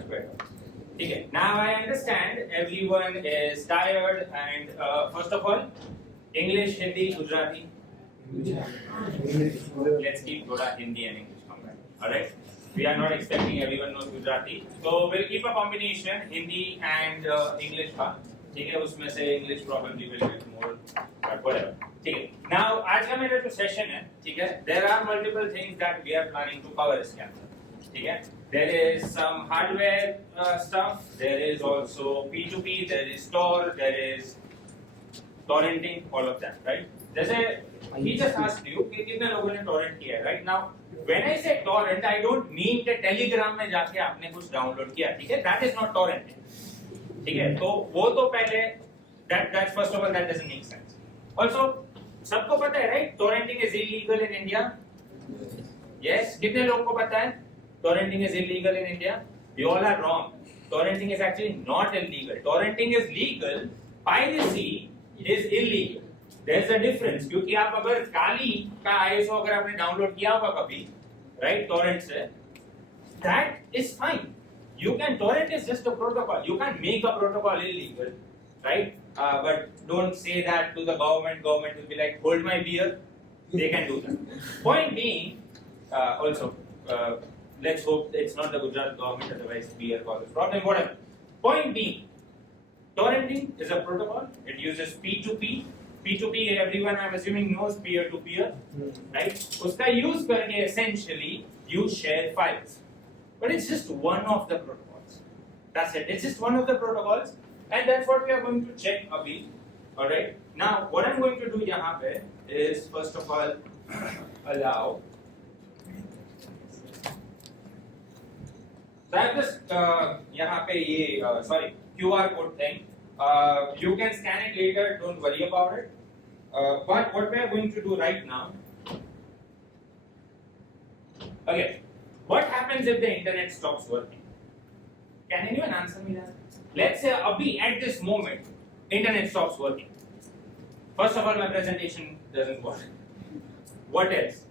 much better. Okay, now I understand everyone is tired and first of all, English, Hindi, Gujarati. Let's keep thoda Hindi and English combined. Alright? We are not expecting everyone knows Gujarati. So we'll keep a combination Hindi and English का. ठीक है, उसमें से English probably will get more, but whatever. ठीक है. Now आज का मेरा जो session है, ठीक है, there are multiple things that we are planning to cover इसके अंदर. ठीक है. There is some hardware stuff. There is also P2P. There is Tor. There is torrenting. All of that, right? जैसे he just asked you कि कितने लोगों ने torrent किया है, right? Now when I say torrent, I don't mean कि Telegram में जाके आपने कुछ download किया, ठीक है? That is not torrenting. ठीक है, तो वो तो पहले that first of all that doesn't make sense. Also सबको पता है, right? Torrenting is illegal in India. Yes, कितने लोगों को पता है? Torrenting is illegal in India. You all are wrong. Torrenting is actually not illegal. Torrenting is legal. Piracy is illegal. There's a difference. क्योंकि आप अगर काली का ISO अगर आपने डाउनलोड किया होगा कभी, right? Torrent से, that is fine. You can torrent is just a protocol. You can make a protocol illegal, right? But don't say that to the government. Government will be like, hold my beer. They can do that. Point being, also, let's hope it's not the Gujarat government, otherwise beer causes problem. Whatever. Point being, torrenting is a protocol. It uses P2P. P2P, everyone I'm assuming knows peer-to-peer, right? उसका use करके essentially you share files. But it's just one of the protocols. That's it. It's just one of the protocols, and that's what we are going to check abhi. All right. Now, what I'm going to do यहाँ पे is first of all allow. So I have this यहाँ पे ये sorry QR code thing. You can scan it later. Don't worry about it. But what we are going to do right now. Okay. What happens if the internet stops working? Can anyone answer me that? Let's say abhi at this moment, internet stops working. First of all, my presentation doesn't work. What else?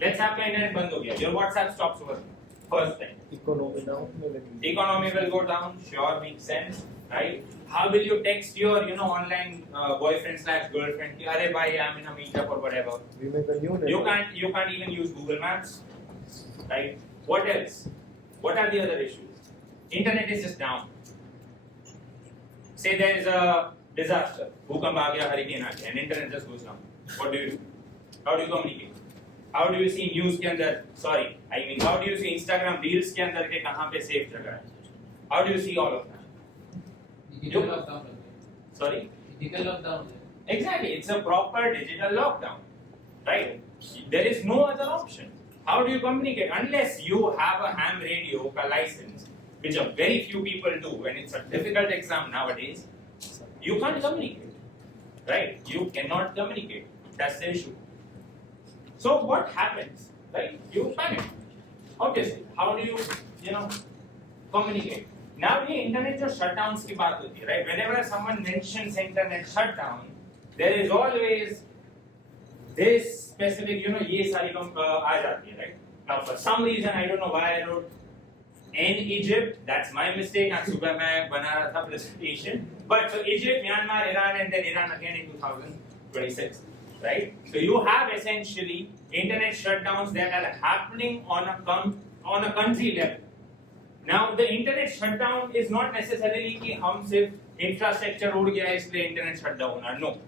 Let's have the internet band ho gaya. Your WhatsApp stops working. First thing. Economy down. Economy will go down. Sure, makes sense, right? How will you text your, online boyfriend/girlfriend? Arey bhai, I'm in a meetup or whatever. We make a new network. You can't even use Google Maps, right? What else? What are the other issues? Internet is just down. Say there is a disaster, bhukam aa gaya, hurricane aa gaya, and internet just goes down. What do you do? How do you communicate? How do you see news के अंदर? Sorry, I mean how do you see Instagram reels के अंदर के कहाँ पे safe जगह है? How do you see all of that? Digital lockdown. Sorry? Digital lockdown. Exactly, it's a proper digital lockdown, right? There is no other option. How do you communicate? Unless you have a ham radio ka license, which a very few people do, and it's a difficult exam nowadays, you can't communicate, right? You cannot communicate. That's the issue. So what happens, right? You panic. Obviously, how do you, communicate? Now the internet जो shutdowns की बात होती है, right? Whenever someone mentions internet shutdown, there is always this specific, ये सारी आ जाती है, right? Now for some reason I don't know why I wrote in Egypt. That's my mistake. आज सुबह मैं बना रहा था presentation. But so Egypt, Myanmar, Iran, and then Iran again in 2026, right? So you have essentially internet shutdowns that are happening on a country level. Now the internet shutdown is not necessarily कि हम सिर्फ infrastructure उड़ गया है इसलिए internet shutdown है. No.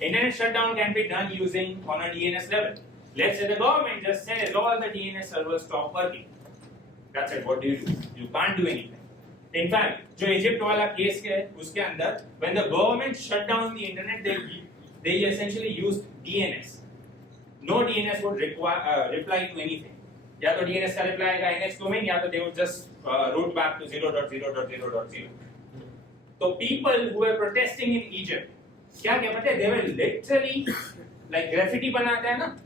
Internet shutdown can be done using on a DNS level. Let's say the government just says all the DNS servers stop working. That's it. What do? You can't do anything. In fact, जो Egypt वाला case है उसके अंदर, when the government shut down the internet, they essentially used DNS. No DNS would reply to anything. या तो DNS का reply आएगा NX domain, या तो they would just route back to 0.0.0.0. तो people who were protesting in Egypt, क्या पता है? They were literally like graffiti बनाते हैं ना?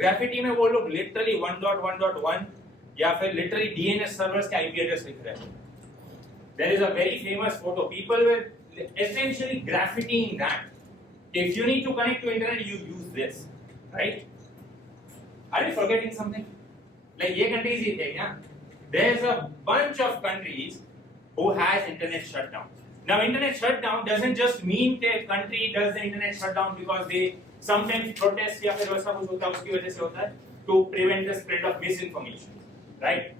Graffiti में वो लोग literally 1.1.1 या फिर literally DNS servers के IP address लिख रहे हैं. There is a very famous photo. People were essentially graffitiing that. If you need to connect to internet, you use this, right? Are you forgetting something? Like ये countries ही थे क्या? There's a bunch of countries who has internet shutdown. Now, internet shutdown doesn't just mean that a country does the internet shutdown because they sometimes protest या फिर वैसा कुछ होता है उसकी वजह से होता है to prevent the spread of misinformation, right?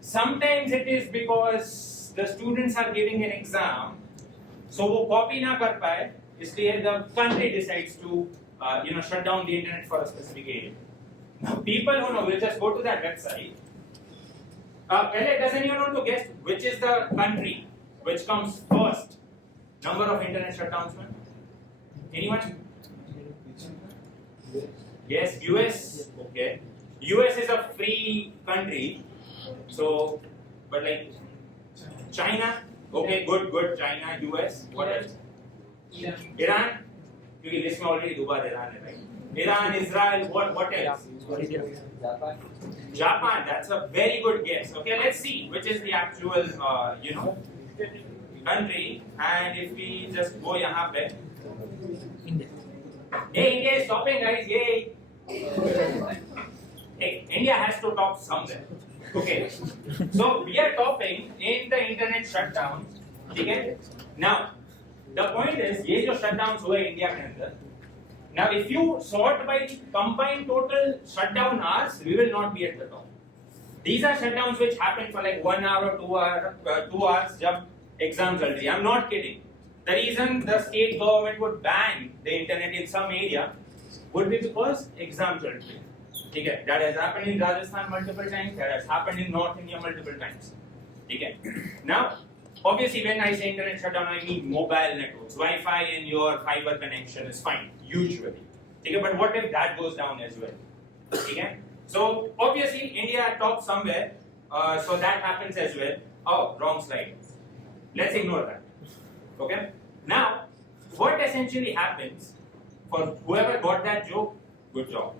Sometimes it is because the students are giving an exam, so वो copy ना कर पाए, इसलिए the country decides to shut down the internet for a specific area. Now, people who know will just go to that website. Pehले, does anyone want to guess which is the country which comes first? Number of internet shutdowns, man? Anyone? Yes, US. Okay. US is a free country. So, but like China. Okay, good. China, US. What else? Iran. क्योंकि list में already दो बार Iran है, right? Iran, Israel. What else? Japan. That's a very good guess. Okay, let's see which is the actual country. And if we just go यहाँ पे. Hey, India is topping, guys. Yay! Hey, India has to top somewhere. Okay. So we are topping in the internet shutdown. Okay. Now, the point is, ये जो shutdowns हुए India के अंदर. Now, if you sort by the combined total shutdown hours, we will not be at the top. These are shutdowns which happen for like 1 hour or 2 hours जब exam चल रही है. I'm not kidding. The reason the state government would ban the internet in some area would be because exam चल रही है. ठीक है? That has happened in Rajasthan multiple times. That has happened in North India multiple times. ठीक है? Now, obviously, when I say internet shutdown, I mean mobile networks. Wi-Fi and your fiber connection is fine, usually. Okay, but what if that goes down as well? Okay, so obviously India tops somewhere, so that happens as well. Oh, wrong slide. Let's ignore that. Okay. Now, what essentially happens for whoever got that joke? Good job.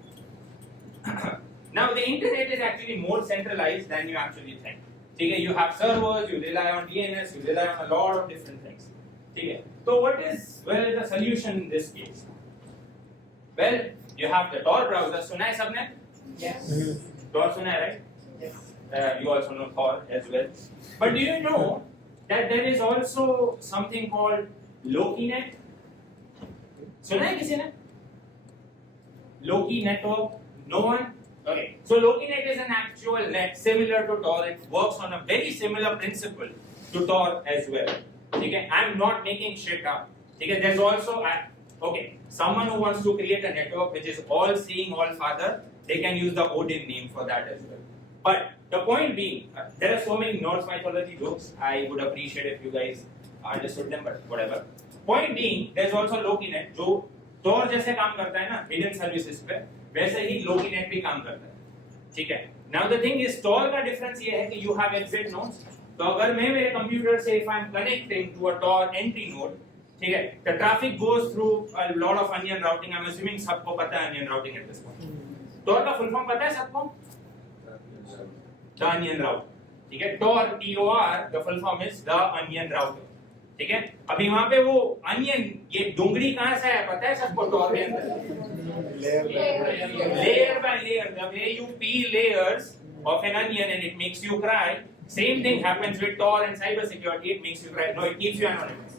Now, the internet is actually more centralized than you actually think. Okay, you have servers, you rely on DNS, you rely on a lot of different things. Okay, so what is the solution in this case? Well, you have the Tor browser. सुना है सबने? Yes. Tor सुना है, right? Yes. You also know Tor as well. But do you know that there is also something called LokiNet? सुना है किसी ने? Loki network? No one? Okay, so LokiNet is an actual net similar to Tor. It works on a very similar principle to Tor as well. Okay, I'm not making shit up. Okay, there's also someone who wants to create a network which is all seeing, all father. They can use the Odin name for that as well. But the point being, there are so many Norse mythology jokes. I would appreciate if you guys understood them, but whatever. Point being, there's also LokiNet, जो Tor जैसे काम करता है ना hidden services पे, वैसे ही LokiNet भी काम करता है. ठीक है? Now the thing is, Tor का difference ये है कि you have exit nodes. तो अगर मैं मेरे कंप्यूटर से if I'm connecting to a Tor entry node, ठीक है? The traffic goes through a lot of onion routing. I'm assuming सबको पता है onion routing at this point. Tor का full form पता है सबको? The onion route. ठीक है? Tor T-O-R, the full form is the onion router. ठीक है? अभी वहाँ पे वो onion ये डोंगरी कहाँ से है पता है सबको Tor के अंदर? Layer by layer. The way you peel layers of an onion and it makes you cry. Same thing happens with Tor and cybersecurity. It makes you cry. No, it keeps you anonymous.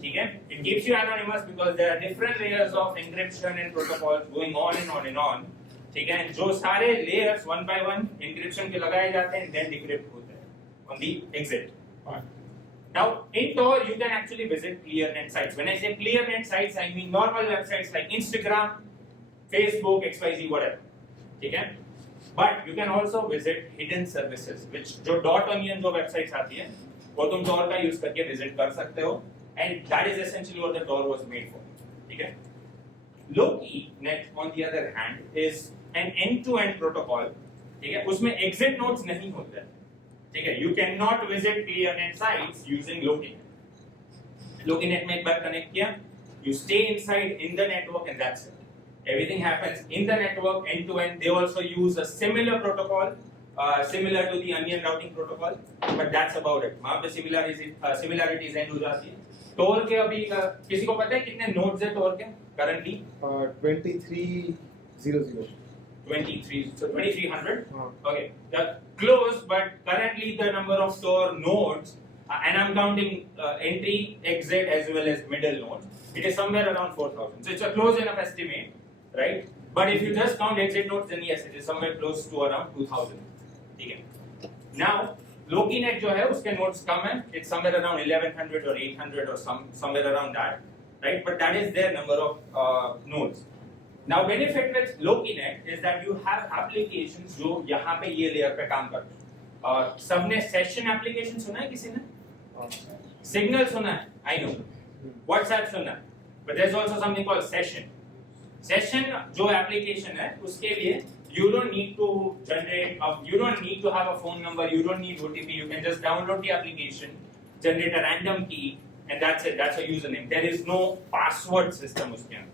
ठीक है? It keeps you anonymous because there are different layers of encryption and protocols going on and on and on. ठीक है? जो सारे layers one by one encryption के लगाए जाते हैं then decrypt होते हैं on the exit. Now, in Tor, you can actually visit ClearNet sites. When I say ClearNet sites, I mean normal websites like Instagram, Facebook, XYZ, whatever. Okay? But you can also visit hidden services, which जो .onion जो websites आती है, वो तुम Tor का use करके visit कर सकते हो, and that is essentially what the Tor was made for. Okay? LokiNet, on the other hand, is an end-to-end protocol. ठीक है? उसमें exit nodes नहीं होते हैं. ठीक है? You cannot visit ClearNet sites using LokiNet. LokiNet में एक बार connect किया, you stay inside in the network and that's it. Everything happens in the network end to end. They also use a similar protocol, similar to the onion routing protocol, but that's about it. वहाँ पे similarities end हो जाती है. Tor के अभी किसी को पता है कितने nodes हैं Tor के currently? 2300. 23, so 2300. Okay, they're close, but currently the number of Tor nodes and I'm counting entry, exit as well as middle node, it is somewhere around 4,000. So it's a close enough estimate, right? But if you just count exit nodes, then yes, it is somewhere close to around 2,000. Okay. Now, LokiNet जो है उसके nodes कम है, it's somewhere around 1100 or 800 or somewhere around that, right? But that is their number of nodes. Now, benefit with LokiNet is that you have applications जो यहाँ पे ये layer पे काम करते हैं. और सबने session application सुना है किसी ने? Signal सुना है, I know. WhatsApp सुना है, but there's also something called session. Session जो application है, उसके लिए you don't need to generate, you don't need to have a phone number, you don't need OTP. You can just download the application, generate a random key, and that's it. That's a username. There is no password system उसके अंदर,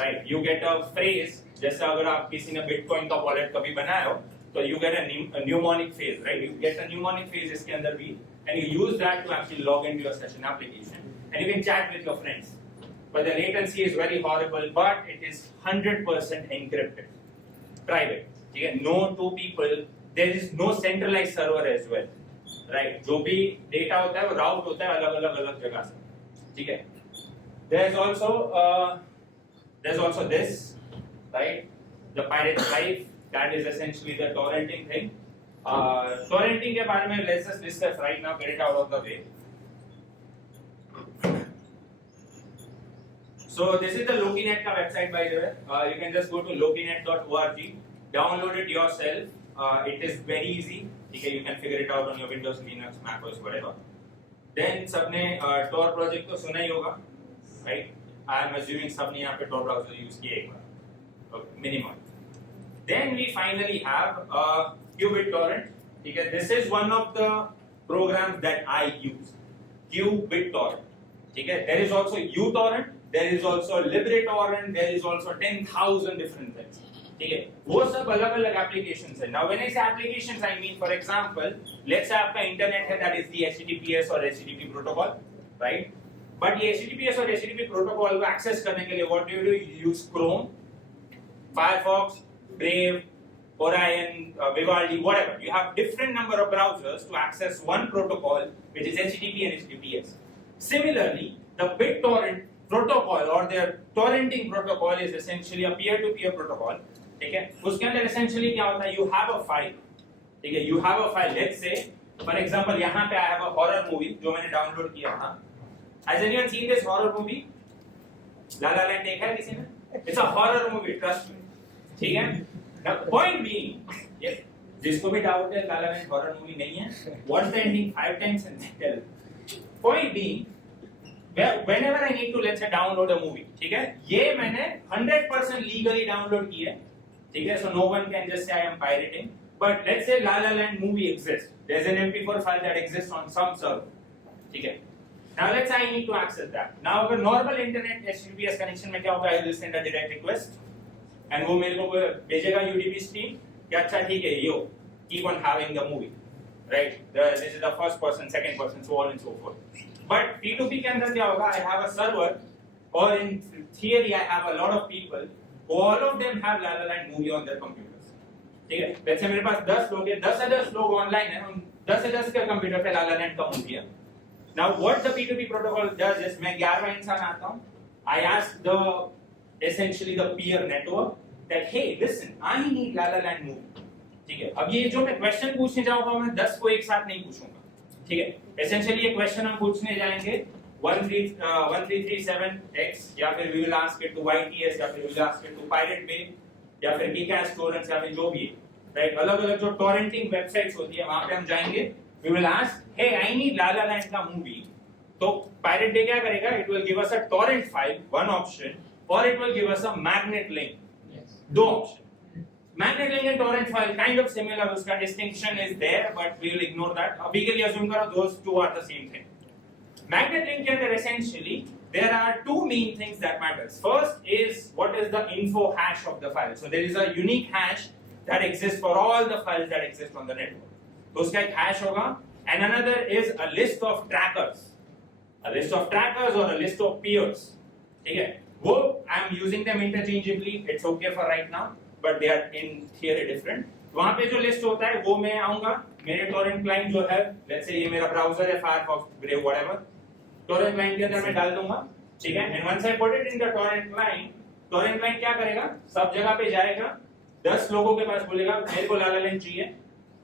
right? You get a phrase. जैसे अगर आप किसी ने Bitcoin का wallet कभी बनाया हो, तो you get a mnemonic phrase, right? You get a mnemonic phrase इसके अंदर भी, and you use that to actually log into your session application, and you can chat with your friends. But the latency is very horrible, but it is 100% encrypted, private. Okay? No two people. There is no centralized server as well, right? जो भी data होता है वो route होता है अलग जगह से, ठीक है? There's also this, right? The Pirate's Life. That is essentially the torrenting thing. Torrenting के बारे में let's just discuss right now. Get it out of the way. So this is the LokiNet का website by the way. You can just go to lokinet.org, download it yourself. It is very easy. Okay, you can figure it out on your Windows, Linux, Mac OS, whatever. Then सबने Tor project तो सुना ही होगा, right? I am assuming सबने यहाँ पे Tor browser use किया एक बार, okay, minimum. Then we finally have Qubit Torrent. Okay, this is one of the programs that I use. Qubit Torrent. Okay, there is also uTorrent. There is also LibreTorrent, there is also 10,000 different things. ठीक है, वो सब अलग-अलग applications हैं. Now when I say applications, I mean, for example, let's say आपका internet है, that is the HTTPS or HTTP protocol, right? But ये HTTPS और HTTP protocol को access करने के लिए what do? You use Chrome, Firefox, Brave, Orion, Vivaldi, whatever. You have different number of browsers to access one protocol, which is HTTP and HTTPS. Similarly, the BitTorrent protocol or their torrenting protocol is essentially a peer-to-peer protocol. ठीक है, उसके अंदर essentially क्या होता है? You have a file. ठीक है, you have a file. Let's say, for example, यहाँ पे I have a horror movie जो मैंने download किया था. Has anyone seen this horror movie? La La Land देखा है किसी ने? It's a horror movie, trust me. ठीक है? Now, point being, yes, जिसको भी doubt है La La Land horror movie नहीं है, watch the ending 5 times and then tell. Point being, whenever I need to let's say download a movie, ठीक है? ये मैंने 100% legally download की है, ठीक है? So no one can just say I am pirating. But let's say La La Land movie exists. There's an MP4 file that exists on some server, ठीक है? Now let's say I need to access that. Now अगर normal internet HTTPS connection में क्या होगा? I will send a direct request, and वो मेरे को भेजेगा UDP stream कि अच्छा ठीक है yo, keep on having the movie, right? This is the first person, second person, so on and so forth. But P2P के अंदर क्या होगा? I have a server, or in theory I have a lot of people, all of them have La La Land movie on their computers. ठीक है? वैसे मेरे पास 10 लोग हैं, 10 से 10 लोग online हैं, उन 10 से 10 के कंप्यूटर पे La La Land का movie है. Now what the P2P protocol does is मैं 11वां इंसान आता हूँ. I ask essentially the peer network that hey listen I need La La Land movie. ठीक है? अब ये जो मैं क्वेश्चन पूछने जाऊंगा मैं 10 को एक साथ नहीं पूछूंगा. ठीक है? Essentially ये क्वेश्चन हम पूछने जाएंगे 1337X या फिर we will ask it to YTS या फिर we will ask it to Pirate Bay या फिर Kcash Torrents या फिर जो भी है, राइट? अलग-अलग जो टॉरेंटिंग वेबसाइट्स होती है वहां पे हम जाएंगे. We will ask, hey, I need La La Land का movie. तो Pirate Bay क्या करेगा? It will give us a torrent file, one option, or it will give us a magnet link. Yes. दो option. Magnet link and torrent file kind of similar. उसका distinction is there, but we will ignore that. अभी के लिए assume करो those two are the same thing. Magnet link के अंदर essentially there are two main things that matters. First is what is the info hash of the file. So there is a unique hash that exists for all the files that exist on the network. तो उसका एक hash होगा. And another is a list of trackers. A list of trackers or a list of peers. ठीक है? वो I am using them interchangeably. It's okay for right now, but they are in theory different. वहां पे जो list होता है वो मैं आऊंगा, मेरे टोरेंट क्लाइंट जो है, लेट्स से ये मेरा ब्राउजर है Firefox, Brave, whatever, torrent client के अंदर मैं डाल दूंगा, ठीक है। And once I put it in the torrent client क्या करेगा, सब जगह पे जाएगा, 10 लोगों के पास बोलेगा मेरे को ला ला लेन चाहिए,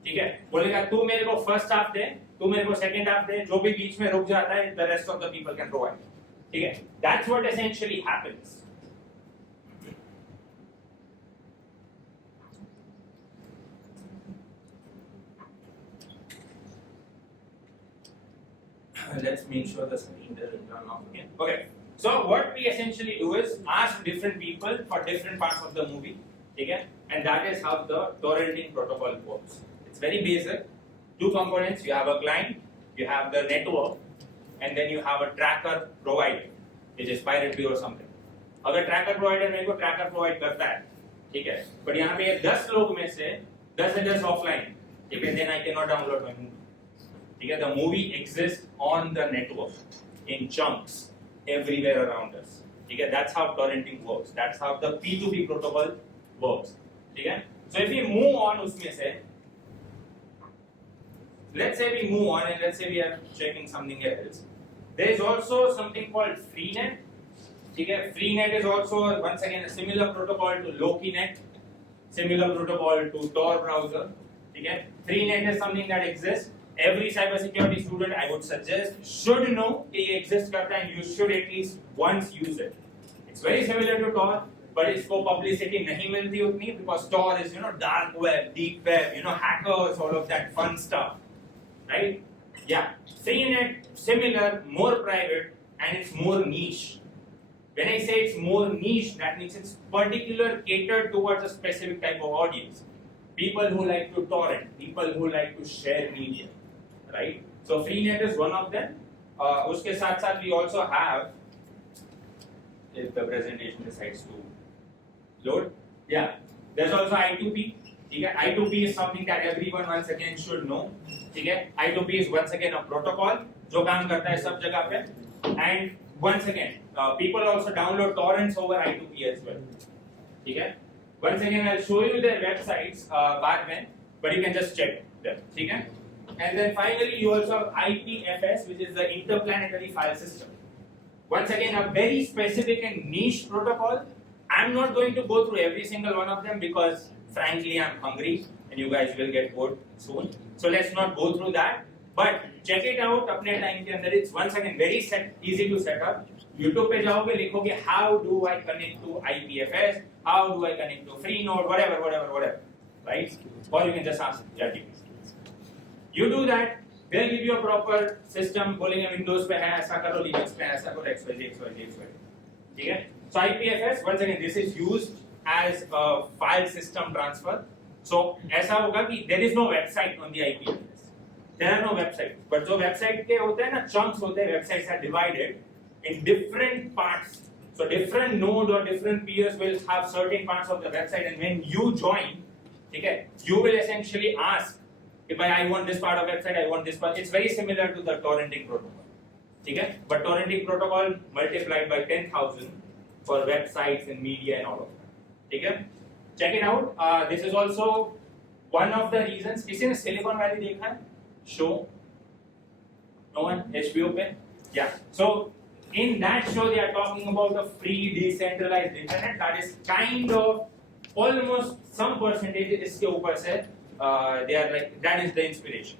ठीक है, बोलेगा तू मेरे को फर्स्ट हाफ दे, तू मेरे को सेकंड हाफ दे, जो भी बीच में रुक जाता है the rest of the people can provide, ठीक है। That's what essentially happens. Let's make sure the screen doesn't turn off again. Okay. So what we essentially do is ask different people for different parts of the movie, okay? And that is how the torrenting protocol works. It's very basic. Two components. You have a client, you have the network, and then you have a tracker provider, which is Pirate Bay or something. अगर tracker provider मेरे को tracker provide करता है, ठीक है? But यहाँ पे 10 लोग में से 10 से 10 offline, ठीक है? Then I cannot download my movie. Okay, the movie exists on the network in chunks everywhere around us. Okay, that's how torrenting works. That's how the P2P protocol works. Okay, so if we move on, उसमें से, let's say we move on and let's say we are checking something else. There is also something called Freenet. Okay, Freenet is also once again a similar protocol to LokiNet, similar protocol to Tor browser. Okay, Freenet is something that exists. Every cybersecurity student, I would suggest, should know कि ये exist करता है and you should at least once use it. It's very similar to Tor, but इसको publicity नहीं मिलती उतनी because Tor is, dark web, deep web, hackers, all of that fun stuff, right? Yeah, Freenet similar, more private, and it's more niche. When I say it's more niche, that means it's particular catered towards a specific type of audience. People who like to torrent, people who like to share media. Right? So Freenet is one of them. उसके साथ साथ we also have, if the presentation decides to load, yeah, there's also I2P. ठीक है, I2P is something that everyone once again should know. ठीक है, I2P is once again a protocol जो काम करता है सब जगह पे. And once again, people also download torrents over I2P as well. ठीक है, once again I'll show you their websites back when, but you can just check them. ठीक है. And then finally, you also have IPFS, which is the Interplanetary File System. Once again, a very specific and niche protocol. I'm not going to go through every single one of them because, frankly, I'm hungry and you guys will get bored soon. So let's not go through that. But check it out. अपने time के अंदर, it's once again very easy to set up. YouTube पे जाओगे, लिखोगे how do I connect to IPFS? How do I connect to Freenode? Whatever, right? Or you can just ask ChatGPT. You do that, they'll give you a proper system. बोलेंगे Windows पे है ऐसा करो, Linux पे ऐसा करो, XYZ. ठीक है? So IPFS, once again, this is used as a file system transfer. So ऐसा होगा कि there is no website on the IPFS. There are no websites. But जो website के होते हैं ना, chunks होते हैं, websites are divided in different parts. So different node or different peers will have certain parts of the website, and when you join, ठीक है, you will essentially ask, if I want this part of website, I want this part. It's very similar to the torrenting protocol. Okay? But torrenting protocol multiplied by 10,000 for websites and media and all of that. Okay? Check it out. This is also one of the reasons. किसी ने Silicon Valley देखा है? Show? No one? HBO पे? Yeah. So in that show, they are talking about a free decentralized internet that is kind of almost some percentage इसके ऊपर से they are like, that is the inspiration.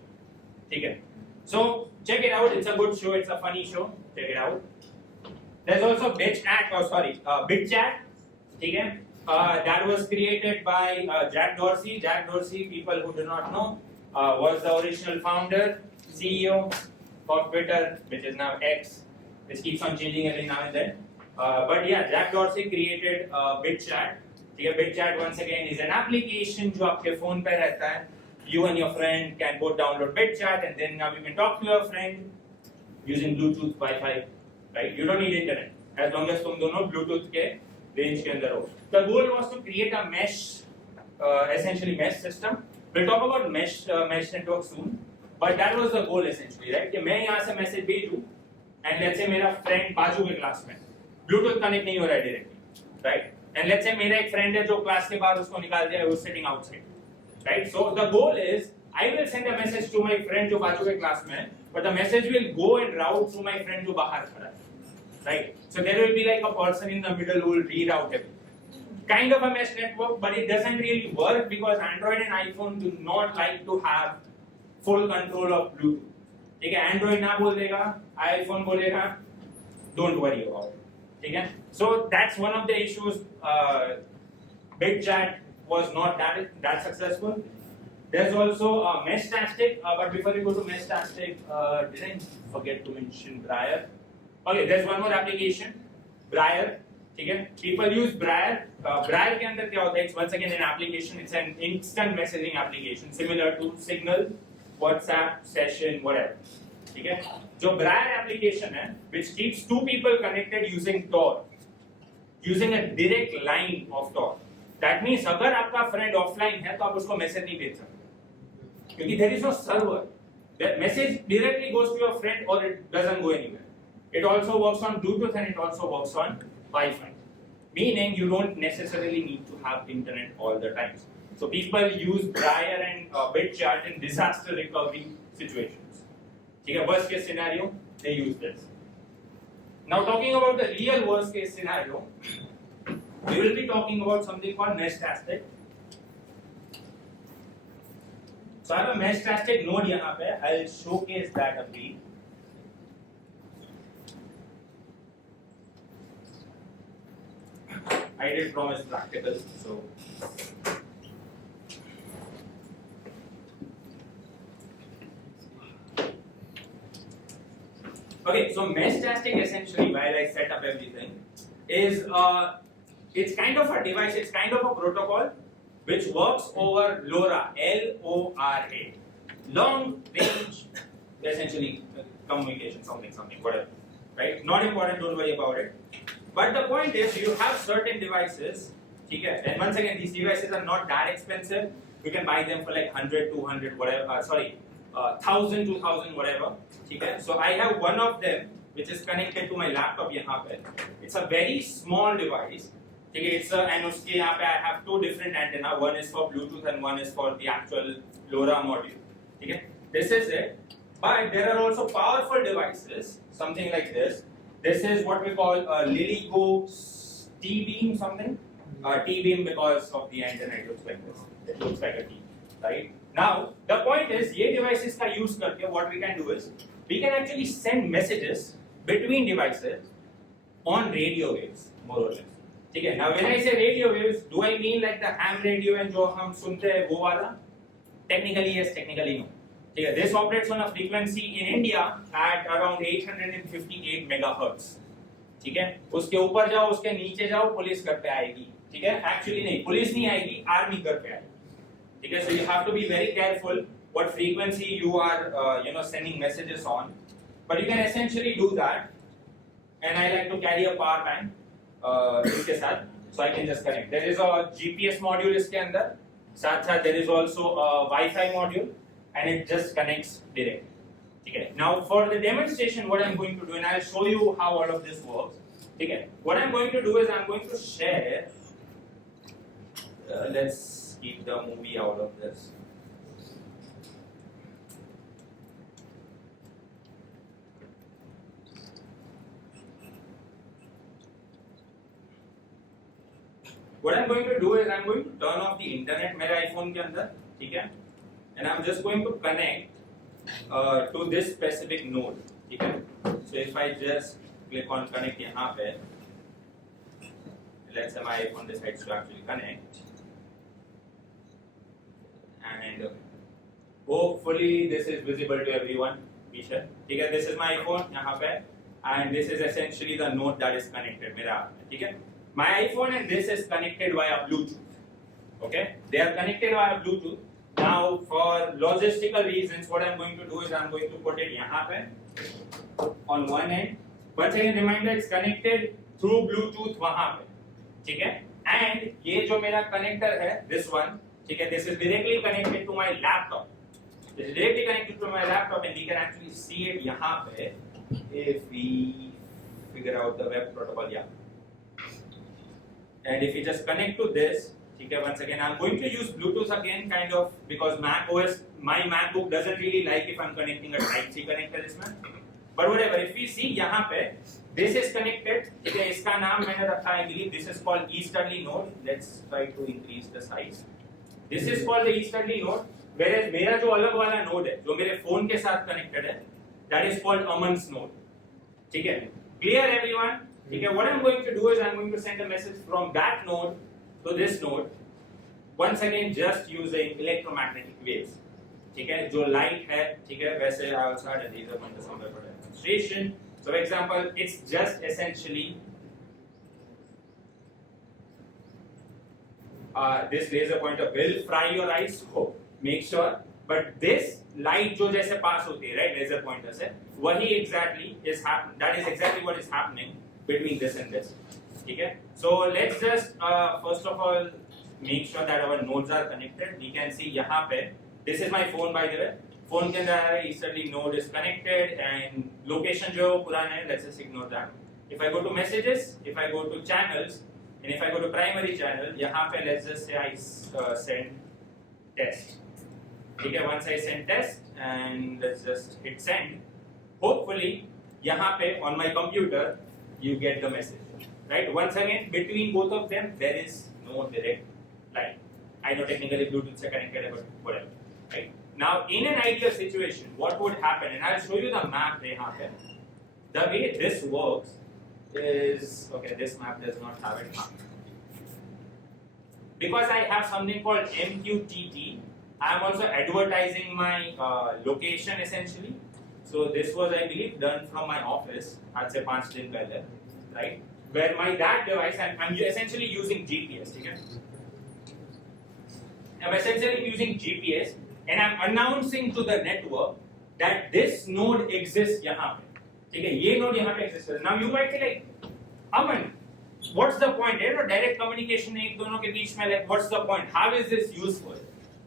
Okay. So check it out. It's a good show. It's a funny show. Check it out. There's also BitChat. Okay. That was created by Jack Dorsey. Jack Dorsey, people who do not know, was the original founder, CEO of Twitter, which is now X. This keeps on changing every now and then. But yeah, Jack Dorsey created BitChat. ठीक है, BitChat once again is an application जो आपके phone पे रहता है. You and your friend can both download BitChat and then now you can talk to your friend using Bluetooth, Wi-Fi, right? You don't need internet as long as तुम दोनों Bluetooth के range के अंदर हो. The goal was to create a mesh, essentially mesh system. We'll talk about mesh network soon, but that was the goal essentially, right? कि मैं यहाँ से message भेजूँ and let's say मेरा friend बाजू के class में Bluetooth connect नहीं हो रहा है directly, right? And let's say मेरा एक friend है जो class के बाद उसको निकाल दिया है, वो sitting outside. right? So the goal is I will send a message to my friend जो बाजू के क्लास में है, but the message will go and route to my friend जो बाहर खड़ा है, right? So there will be like a person in the middle who will reroute it. Kind of a mesh network, but it doesn't really work because Android and iPhone do not like to have full control of Bluetooth. ठीक है, Android ना बोल देगा, iPhone बोलेगा, don't worry about it. ठीक है, so that's one of the issues. BitChat was not that successful. There's also Meshtastic, but before we go to Meshtastic, didn't forget to mention Briar. Okay, there's one more application, Briar. ठीक है, people use Briar. Briar के अंदर क्या होता है? It's once again an application. It's an instant messaging application similar to Signal, WhatsApp, Session, whatever. ठीक है, जो Briar application है, which keeps two people connected using Tor, using a direct line of Tor. That means अगर आपका friend offline है, तो आप उसको message नहीं भेज सकते, क्योंकि there is no server. That message directly goes to your friend or it doesn't go anywhere. It also works on Bluetooth and it also works on Wi-Fi, meaning you don't necessarily need to have internet all the time. So people use Briar and BitChat in disaster recovery situations. Okay, worst case scenario, they use this. Now talking about the real worst case scenario, we will be talking about something called Meshtastic. So I have a Meshtastic node यहाँ पे. I'll showcase that a bit. I did promise practical, so okay. So Meshtastic essentially, while I set up everything, is it's kind of a device. It's kind of a protocol which works over LoRa, L-O-R-A, long range, essentially communication, something, whatever. Right? Not important. Don't worry about it. But the point is, you have certain devices, okay? And once again, these devices are not that expensive. You can buy them for like 100, 200, whatever. 1,000, 2,000, whatever. Okay? So I have one of them which is connected to my laptop यहाँ पे. It's a very small device. Okay? And उसके यहाँ पे I have two different antenna. One is for Bluetooth and one is for the actual LoRa module. Okay? This is it. But there are also powerful devices, something like this. This is what we call a LilyGo T-beam something. T-beam because of the antenna it looks like this. It looks like a T, right? Now the point is, ये devices का use करके what we can do is we can actually send messages between devices on radio waves, more or less. ठीक है? Now when I say radio waves, do I mean like the ham radio and जो हम सुनते हैं वो वाला? Technically yes, technically no. Yeah, this operates on a frequency in India at around 858 megahertz. ठीक है? उसके ऊपर जाओ, उसके नीचे जाओ, पुलिस घर पे आएगी. ठीक है? Actually नहीं, पुलिस नहीं आएगी, आर्मी घर पे आएगी. ठीक है? So you have to be very careful what frequency you are, sending messages on. But you can essentially do that. And I like to carry a power bank इसके साथ, so I can just connect. There is a GPS module इसके अंदर. साथ-साथ there is also a Wi-Fi module. And it just connects directly. Okay. Now for the demonstration, what I'm going to do, and I'll show you how all of this works. Okay. What I'm going to do is I'm going to share. Let's keep the movie out of this. What I'm going to do is I'm going to turn off the internet मेरे iPhone के अंदर, ठीक है? And I'm just going to connect to this specific node. Okay? So if I just click on connect यहाँ पे, let's say my iPhone decides to actually connect, and hopefully this is visible to everyone. ठीक है? This is my iPhone यहाँ पे, and this is essentially the node that is connected मेरा. ठीक है? My iPhone and this is connected via Bluetooth. Okay? They are connected via Bluetooth. Now, for logistical reasons, what I'm going to do is I'm going to put it यहाँ पे on one end. Once again, reminder, it's connected through Bluetooth वहाँ पे, ठीक है? And ये जो मेरा connector है, this one, ठीक है? This is directly connected to my laptop. This is directly connected to my laptop, and we can actually see it यहाँ पे if we figure out the web protocol. Yeah. And if you just connect to this, ठीक है, once again I'm going to use Bluetooth again kind of because Mac OS, my MacBook doesn't really like if I'm connecting a Type-C connector इसमें, but whatever. If we see यहाँ पे this is connected, ठीक है, इसका नाम मैंने रखा है, I believe this is called Easterly node. Let's try to increase the size. This is called the Easterly node, whereas मेरा जो अलग वाला node है, जो मेरे phone के साथ connected है, that is called Aman's node. ठीक है, clear everyone? ठीक है, what I'm going to do is I'm going to send a message from that node to this node. Once again, just using electromagnetic waves. ठीक है, जो light है, ठीक है, वैसे I also had a laser pointer somewhere for demonstration. So, for example, it's just essentially this laser pointer will fry your eyes. So make sure. But this light जो जैसे pass होती है, right, laser pointer से, वही exactly is happening. That is exactly what is happening between this and this. ठीक है? So let's just first of all make sure that our nodes are connected. We can see यहाँ पे this is my phone by the way. Phone के अंदर Easterly node is connected and location जो पुराना है, let's just ignore that. If I go to messages, if I go to channels, and if I go to primary channel, यहाँ पे let's just say I send test. ठीक है, once I send test and let's just hit send. Hopefully यहाँ पे on my computer you get the message, right? Once again, between both of them there is no direct line. I know technically Bluetooth से connected है, but whatever, right? Now in an ideal situation, what would happen? And I'll show you the map यहाँ पे. The way this works is, okay, this map does not have it. Because I have something called MQTT, I am also advertising my location essentially. So this was, I believe, done from my office. आज से 5 दिन पहले, right? Where my that device, I'm essentially using GPS, ठीक है? I'm essentially using GPS, and I'm announcing to the network that this node exists यहाँ पे, ठीक है? ये node यहाँ पे exists. Now you might be like, Aman, what's the point? You know, direct communication एक दोनों के बीच में, like, what's the point? How is this useful,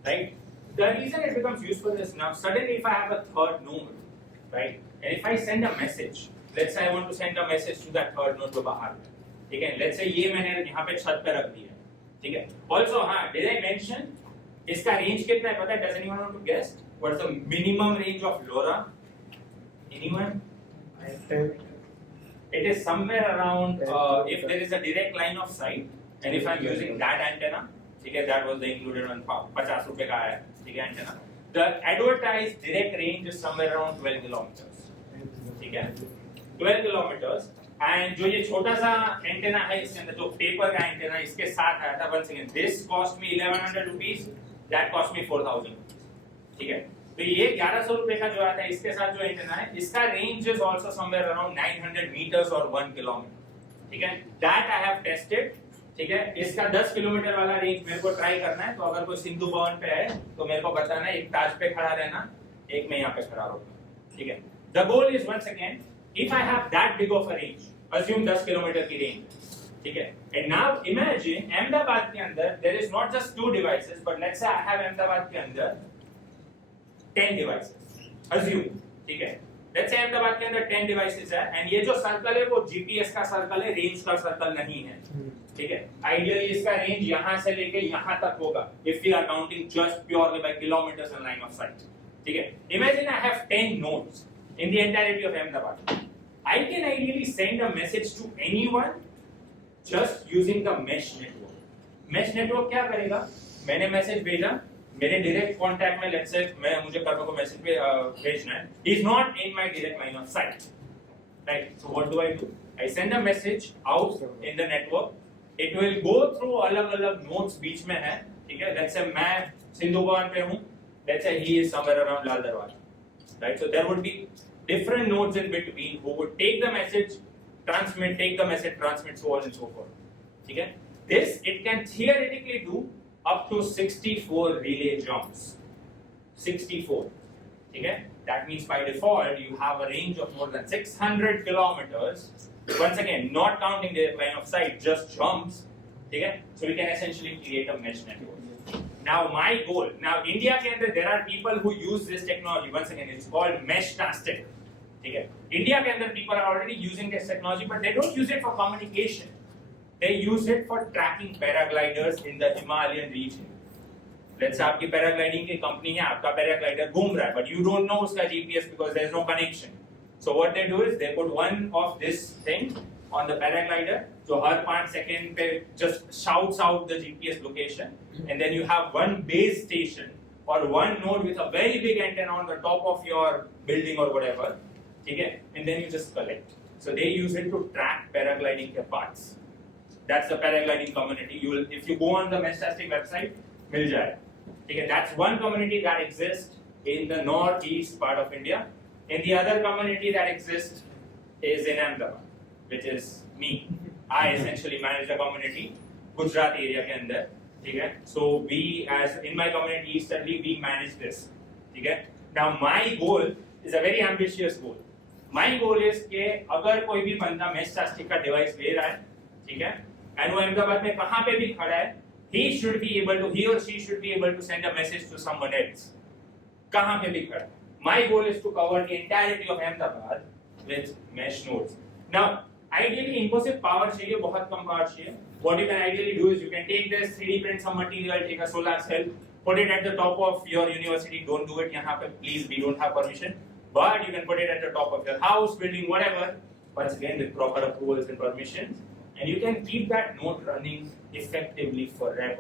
right? The reason it becomes useful is now suddenly if I have a third node, right? And if I send a message, let's say I want to send a message to that third node जो बाहर है, ठीक है? Let's say ये मैंने यहाँ पे छत पे रख दिया, ठीक है? Also, हाँ, did I mention इसका range कितना है? पता है? Does anyone want to guess? What's the minimum range of LoRa? Anyone? It is somewhere around if there is a direct line of sight, and if I'm using that antenna, ठीक है? That was the included one, 50 रुपए का है, ठीक है, antenna. The advertised direct range is somewhere around 12 kilometers. ठीक है, 12 kilometers. And जो ये छोटा सा एंटेना है इसके अंदर, जो पेपर का एंटेना इसके साथ आया था, once again, this cost me 1100 rupees, that cost me 4000 rupees. ठीक है, तो ये 1100 रुपए का जो आया था इसके साथ जो एंटेना है, इसका range is also somewhere around 900 meters or 1 kilometer. ठीक है, that I have tested. ठीक है, इसका 10 किलोमीटर वाला रेंज मेरे को ट्राई करना है, तो अगर कोई सिंधु भवन पे है तो मेरे को बताना है, एक ताज पे खड़ा रहना, एक मैं यहाँ पे खड़ा रहूंगा, ठीक है? The goal is once again, if I have that big of a range, assume 10 kilometre की रेंज, ठीक है? And now imagine अहमदाबाद के अंदर there is not just 2 devices, but let's say I have Ahmedabad के अंदर 10 devices, assume, ठीक है? Let's say Ahmedabad के अंदर 10 devices है, and ये जो सर्कल है वो GPS का सर्कल है, रेंज का सर्कल नहीं है, ठीक है? आइडियली इसका रेंज यहाँ से लेके यहाँ तक होगा, if we are counting just purely by kilometers and line of sight, ठीक है? Imagine I have 10 nodes in the entirety of Ahmedabad. I can ideally send a message to anyone just using the mesh network. Mesh network क्या करेगा? मैंने message भेजा, मेरे direct contact में, let's say मुझे कर्म को मैसेज भेजना है, he is not in my direct line of sight, right? So what do? I send a message out in the network. It will go through अलग-अलग nodes बीच में है, ठीक है? Let's say मैं सिंधु भवन पे हूँ, let's say he is somewhere around लाल दरवाजा, right? So there would be different nodes in between who would take the message, transmit, take the message, transmit, so on and so forth, ठीक है? This it can theoretically do up to 64 relay jumps, 64, ठीक है? That means by default you have a range of more than 600 kilometers. Once again, not counting the line of sight, just jumps, ठीक है? So we can essentially create a mesh network. Now my goal, now India के अंदर there are people who use this technology. Once again, it's called Meshtastic, ठीक है? India के अंदर people are already using this technology, but they don't use it for communication. they use it for tracking paragliders in the Himalayan region. Let's say आपकी paragliding की company है, आपका paraglider घूम रहा है, but you don't know उसका GPS because there is no connection. So what they do is they put one of this thing on the paraglider, so her 5 second पे just shouts out the GPS location, and then you have one base station or one node with a very big antenna on the top of your building or whatever, ठीक है? And then you just collect. So they use it to track paragliding के parts. That's the paragliding community. You will, if you go on the Meshtastic website, मिल जाए. ठीक है? That's one community that exists in the northeast part of India. And the other community that exists is in Ahmedabad, which is me. I essentially manage the community, Gujarat area के अंदर. ठीक है? So we, as in my community easterly, we manage this. ठीक है? Now my goal is a very ambitious goal. My goal is कि अगर कोई भी बंदा Meshtastic का device ले रहा है, ठीक है? And वो अहमदाबाद में कहाँ पे भी खड़ा है, he or she should be able to send a message to someone else. कहाँ पे भी खड़ा है. My goal is to cover the entirety of Ahmedabad with mesh nodes. Now, ideally इनको सिर्फ power चाहिए, बहुत कम power चाहिए. What you can ideally do is you can take this 3D print some material, take a solar cell, put it at the top of your university. Don't do it यहाँ पे, please. We don't have permission. But you can put it at the top of your house, building, whatever. Once again, with proper approvals and permissions, and you can keep that node running effectively forever,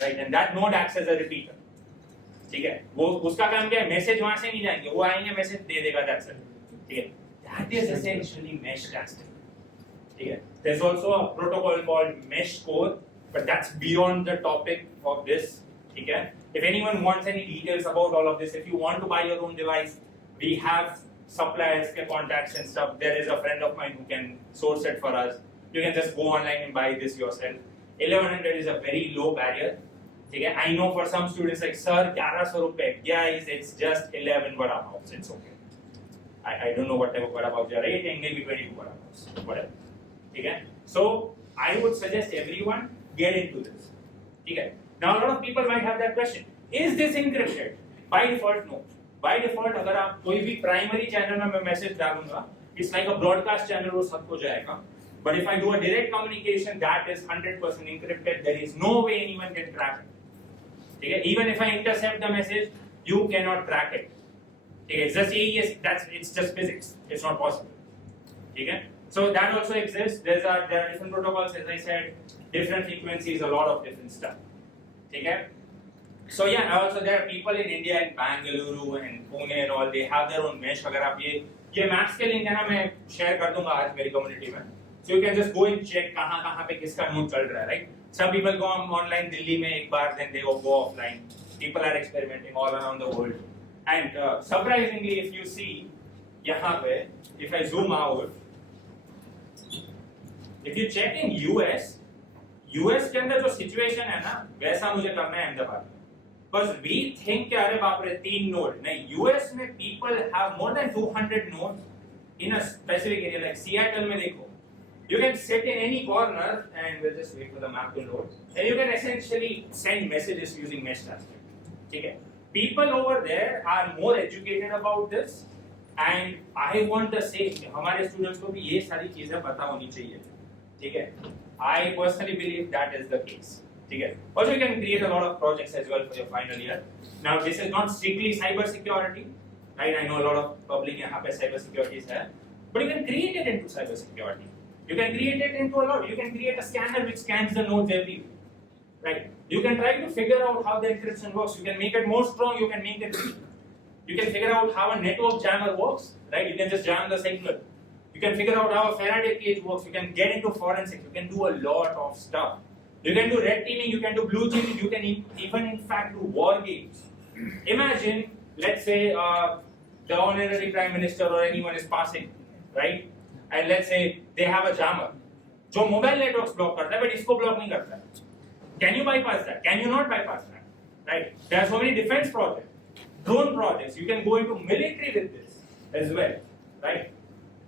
right? And that node acts as a repeater. ठीक है? वो उसका काम क्या है? Message वहां से नहीं जाएंगे, वो आएंगे, मैसेज दे देगा, that's it. ठीक है? That is essentially Meshtastic. ठीक है? There's also a protocol called Mesh Core, but that's beyond the topic of this. ठीक है? If anyone wants any details about all of this, if you want to buy your own device, we have suppliers के contacts and stuff. There is a friend of mine who can source it for us. You can just go online and buy this yourself. 1100 is a very low barrier. ठीक है? I know for some students like, sir, 1100 रुपए. Guys, it's just 11 vada pavs. It's okay. I don't know what type of vada pavs you are eating. Maybe 22 vada pavs. Whatever. ठीक है? So I would suggest everyone get into this. ठीक है? Now a lot of people might have that question. Is this encrypted? By default, no. By default, अगर आप कोई भी primary channel में मैं message डालूंगा, it's like a broadcast channel, वो सबको जाएगा. But if I do a direct communication, that is 100% encrypted. There is no way anyone can track it. ठीक है? Even if I intercept the message, you cannot track it. ठीक है? It's just it's just physics. It's not possible. ठीक है? So that also exists. There are different protocols, as I said, different frequencies, a lot of different stuff. ठीक है? So yeah, also there are people in India, in Bangalore and Pune and all. They have their own mesh. अगर आप ये maps के link है ना, मैं share कर दूँगा आज मेरी community में. So you can just go and check कहाँ पे किसका node चल रहा है, right? Some people go online Delhi में एक बार, then they go offline. People are experimenting all around the world. And surprisingly, if you see यहाँ पे, if I zoom out, if you check in US के अंदर जो situation है ना, वैसा मुझे करना है अहमदाबाद में. Because we think कि अरे बाप रे 3 node. नहीं, US में people have more than 200 nodes in a specific area. Like Seattle में देखो. You can sit in any corner, and we'll just wait for the map to load, and you can essentially send messages using Meshtastic. Okay? People over there are more educated about this, and I want the same. हमारे students को भी ये सारी चीजें पता होनी चाहिए. ठीक है? I personally believe that is the case. ठीक है? Also, you can create a lot of projects as well for your final year. Now, this is not strictly cyber security, right? I know a lot of public यहाँ पे cyber security है, but you can create it into cyber security. You can create it into a lot. You can create a scanner which scans the nodes everywhere, right? You can try to figure out how the encryption works. You can make it more strong. You can make it weak. You can figure out how a network jammer works, right? You can just jam the signal. You can figure out how a Faraday cage works. You can get into forensics. You can do a lot of stuff. You can do red teaming. You can do blue teaming. You can even, in fact, do war games. Imagine, let's say, the honorary prime minister or anyone is passing, right? And let's say they have a jammer जो mobile networks block करता है, but इसको block नहीं करता है. Can you bypass that? Can you not bypass that? Right? There are so many defense projects, drone projects. You can go into military with this as well, right?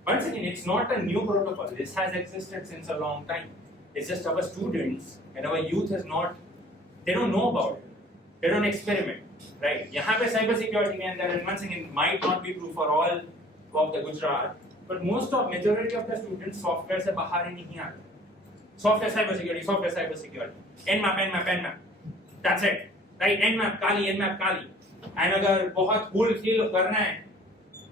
Once again, it's not a new protocol. This has existed since a long time. It's just our students and our youth is not. They don't know about it. They don't experiment, right? यहाँ पे cyber security के अंदर, and once again, it might not be true for all of the Gujarat. But majority of the students software से बाहर ही नहीं आते. software cyber security, Nmap, that's it, right? Nmap Kali, and अगर बहुत cool feel करना है,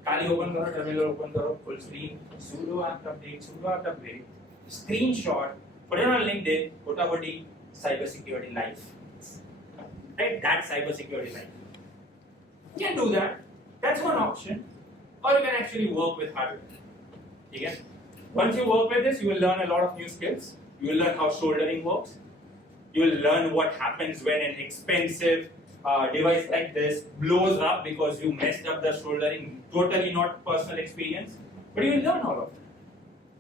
Kali open करो, terminal open करो, full screen, sudo apt update, screenshot, put it on LinkedIn, put a hoodie, cyber security life, right? That's cyber security life. You can do that. That's one option. Or you can actually work with hardware. Okay? Once you work with this, you will learn a lot of new skills. You will learn how shouldering works. You will learn what happens when an expensive device like this blows up because you messed up the shouldering. Totally not personal experience. But you will learn all of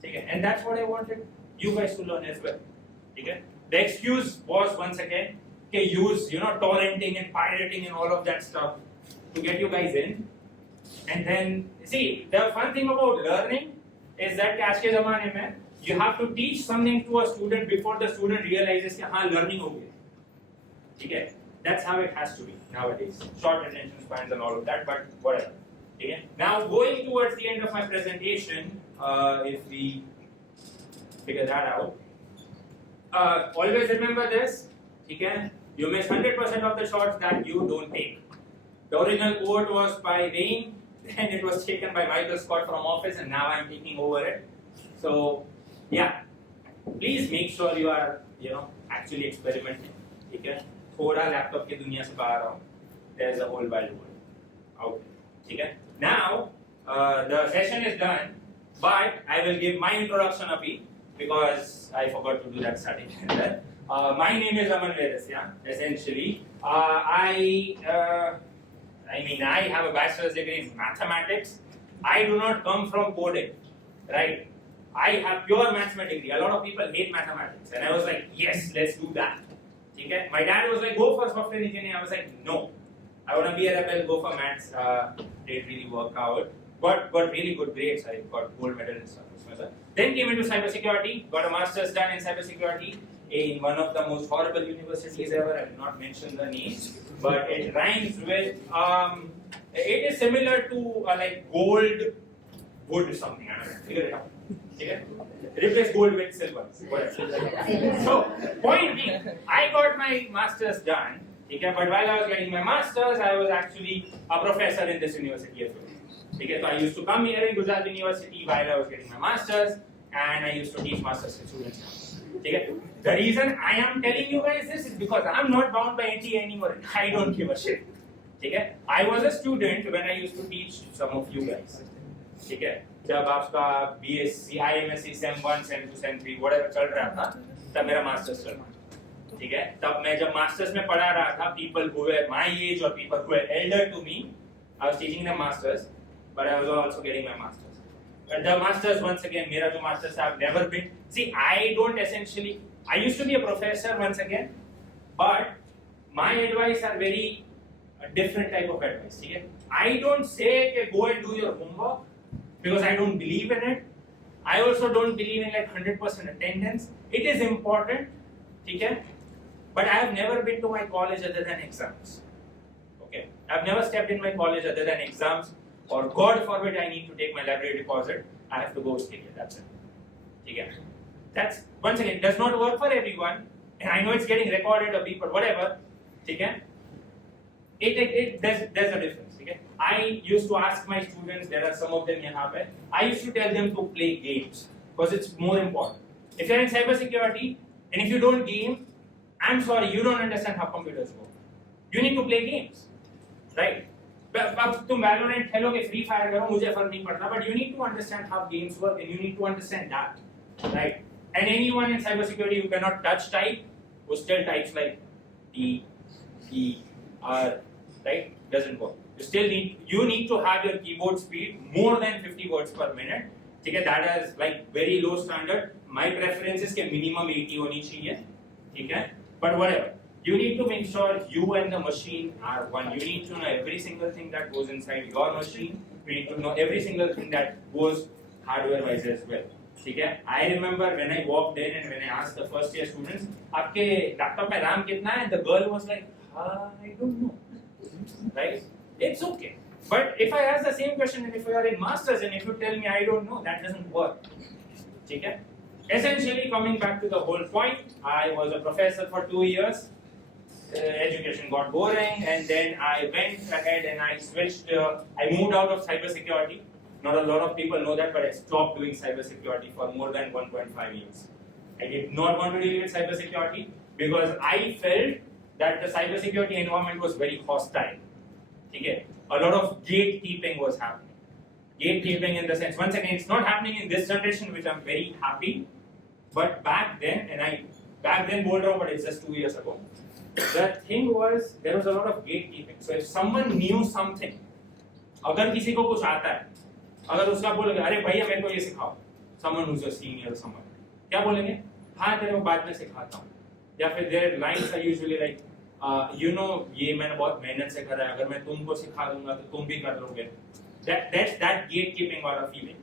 that. Okay? And that's what I wanted you guys to learn as well. Okay? The excuse was once again, okay, use torrenting and pirating and all of that stuff to get you guys in. And then, see, the fun thing about learning is that आज के ज़माने में you have to teach something to a student before the student realizes कि हाँ learning हो गया, ठीक है? That's how it has to be nowadays. Short attention spans and all of that, but whatever. Okay? Now going towards the end of my presentation, if we figure that out, always remember this. Okay? You miss 100% of the shots that you don't take. The original quote was by Wayne, then it was taken by Michael Scott from Office, and now I'm taking over it. So, yeah, please make sure you are, actually experimenting. Okay? थोड़ा laptop की दुनिया से बाहर आओ. There's a whole wide world out there. Okay? Now, the session is done, but I will give my introduction a bit because I forgot to do that starting. My name is Aman Vedasya. Essentially, I have a bachelor's degree in mathematics. I do not come from coding, right? I have pure mathematics degree. A lot of people hate mathematics, and I was like, yes, let's do that. Okay? My dad was like, go for software engineering. I was like, no, I want to be a rebel. Go for maths. Didn't really work out. Got really good grades. I got gold medal and stuff. Then came into cybersecurity. Got a master's done in cybersecurity in one of the most horrible universities ever. I will not mention the name, but it rhymes with. It is similar to like gold wood or something. I don't know. Figure it out. Okay? Replace gold with silver. Whatever. So point being, I got my master's done. Okay? But while I was getting my master's, I was actually a professor in this university as well. Okay? So I used to come here in Gujarat University while I was getting my master's, and I used to teach master's students. Okay? The reason I am telling you guys this is because I am not bound by NTA anymore. I don't give a shit. Okay? I was a student when I used to teach some of you guys. Okay? जब आपका BSc, IMSc, Sem 1, Sem 2, Sem 3, whatever चल रहा था, तब मेरा masters चल रहा था. ठीक है? तब मैं जब मास्टर्स में पढ़ा रहा था, people who were my age or people who were elder to me, I was teaching them masters, but I was also getting my masters. But the masters, once again, मेरा जो masters I've never been. See, I used to be a professor once again, but my advice are very a different type of advice. Okay? I don't say okay, go and do your homework because I don't believe in it. I also don't believe in like 100% attendance. It is important, okay? But I have never been to my college other than exams. Okay, I've never stepped in my college other than exams, or God forbid I need to take my library deposit. I have to go stay here. That's it. Okay? That's once again it does not work for everyone, and I know it's getting recorded a bit, but whatever. Okay? There's a difference. Okay? I used to ask my students, there are some of them here, I used to tell them to play games because it's more important. If you're in cybersecurity and if you don't game, I'm sorry, you don't understand how computers work. You need to play games, right? अब तुम Valorant खेलोगे, Free Fire करो, मुझे फर्क नहीं पड़ता, but you need to understand how games work and you need to understand that, right? And anyone in cybersecurity who cannot touch type, who still types like D, E, R, right? Doesn't work. You need to have your keyboard speed more than 50 words per minute. Okay, that is like very low standard. My preference is that minimum 80 होनी चाहिए. Okay, but whatever. You need to make sure you and the machine are one. You need to know every single thing that goes inside your machine. You need to know every single thing that goes hardware-wise as well. Okay? I remember when I walked in and when I asked the first year students, आपके laptop में RAM कितना है? And the girl was like, I don't know. Right? It's okay. But if I ask the same question and if you are in masters and if you tell me I don't know, that doesn't work. Okay? essentially, coming back to the whole point, I was a professor for 2 years. Education got boring, and then I went ahead and I switched. I moved out of cybersecurity. Not a lot of people know that, but I stopped doing cybersecurity for more than 1.5 years. I did not want to deal with cybersecurity because I felt that the cybersecurity environment was very hostile. Okay? A lot of gatekeeping was happening. Gatekeeping in the sense, once again, it's not happening in this generation, which I'm very happy. But back then, बोल रहा हूँ, but it's just 2 years ago. The thing was, there was a lot of gatekeeping. So if someone knew something, अगर किसी को कुछ आता है, अगर उसका बोलेंगे, अरे भैया मेरे को ये सिखाओ, someone who's a senior, someone, क्या बोलेंगे? हाँ तेरे को बाद में सिखाता हूँ. या फिर their lines are usually like, you know, ये मैंने बहुत मेहनत से करा है, अगर मैं तुमको सिखा दूँगा तो तुम भी कर लोगे. That's that gatekeeping वाला feeling,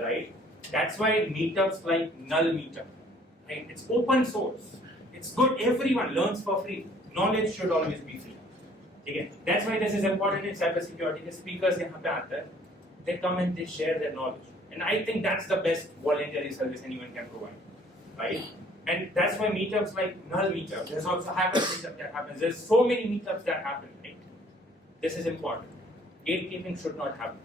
right? That's why meetups like Null Meetup, right? It's open source. It's good. Everyone learns for free. Knowledge should always be free. Okay? That's why this is important in cybersecurity. The speakers यहाँ पे आते हैं, they come and they share their knowledge, and I think that's the best voluntary service anyone can provide, right? And that's why meetups like Null Meetup. There's also Hacker Meetup that happens. There's so many meetups that happen, right? This is important. Gatekeeping should not happen.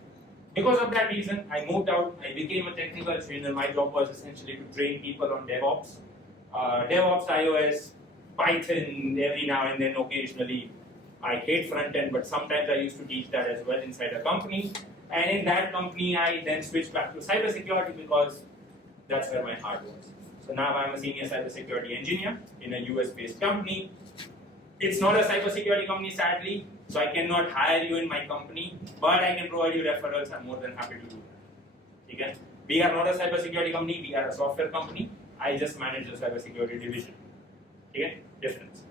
Because of that reason, I moved out. I became a technical trainer. My job was essentially to train people on DevOps, DevOps, iOS, Python. Every now and then, occasionally, I hate front end, but sometimes I used to teach that as well inside a company. And in that company, I then switched back to cybersecurity because that's where my heart was. So now I'm a senior cybersecurity engineer in a US-based company. It's not a cybersecurity company, sadly, so I cannot hire you in my company, but I can provide you referrals. I'm more than happy to do that. Okay? We are not a cybersecurity company, we are a software company. I just manage the cybersecurity division. Okay? Difference.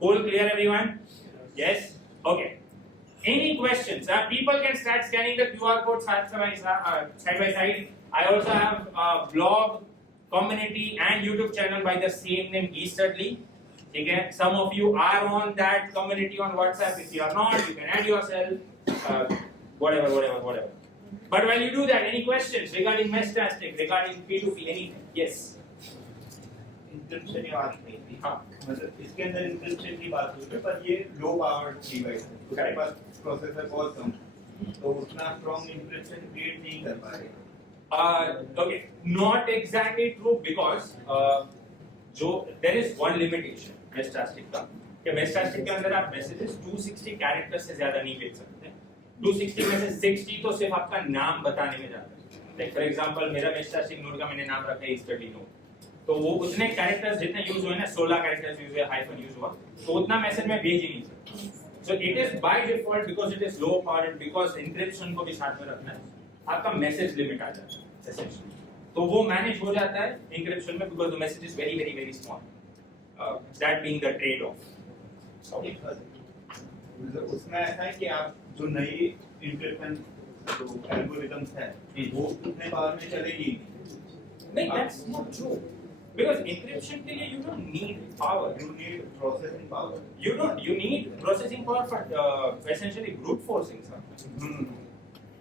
Cool, clear everyone? Yes? Okay. Any questions? People can start scanning the QR code side by side. I also have a blog, community, and YouTube channel by the same name, Easterly. Okay? Some of you are on that community on WhatsApp. If you are not, you can add yourself. Whatever. But while you do that, any questions regarding Meshtastic, regarding P2P, anything? Yes. Encryption की बात नहीं थी. हाँ, मतलब इसके अंदर encryption की बात हुई है, पर ये लो पावर डिवाइस है. उसके पास प्रोसेसर बहुत कम, तो उतना स्ट्रॉन्ग इंक्रिप्शन क्रिएट नहीं कर पा रहे. Okay, not exactly true because there is one limitation Meshtastic का. कि Meshtastic के अंदर आप messages 260 characters से ज़्यादा नहीं भेज सकते. 260 में से 60 तो सिर्फ आपका नाम बताने में जाता है. Like for example, मेरा Meshtastic node का मैंने नाम रखा है Easterly node. तो वो उतने कैरेक्टर्स जितने यूज हुए ना 16 कैरेक्टर्स यूज हुए हाइफन यूज हुआ तो उतना मैसेज में भेज ही नहीं सकता. So it is by default because it is low power because encryption को भी साथ में रखना है आपका मैसेज लिमिट आ जाता है एसेंशियली. तो वो मैनेज हो जाता है एन्क्रिप्शन में because the message is very very very small. That being the trade off. उसमें ऐसा है कि आप जो नई इंक्रिप्शन जो एल्गोरिथम्स है वो उतने पावर में चलेगी नहीं. That's not true. Because encryption के लिए you don't need power. You need processing power. You need processing power for essentially brute forcing something.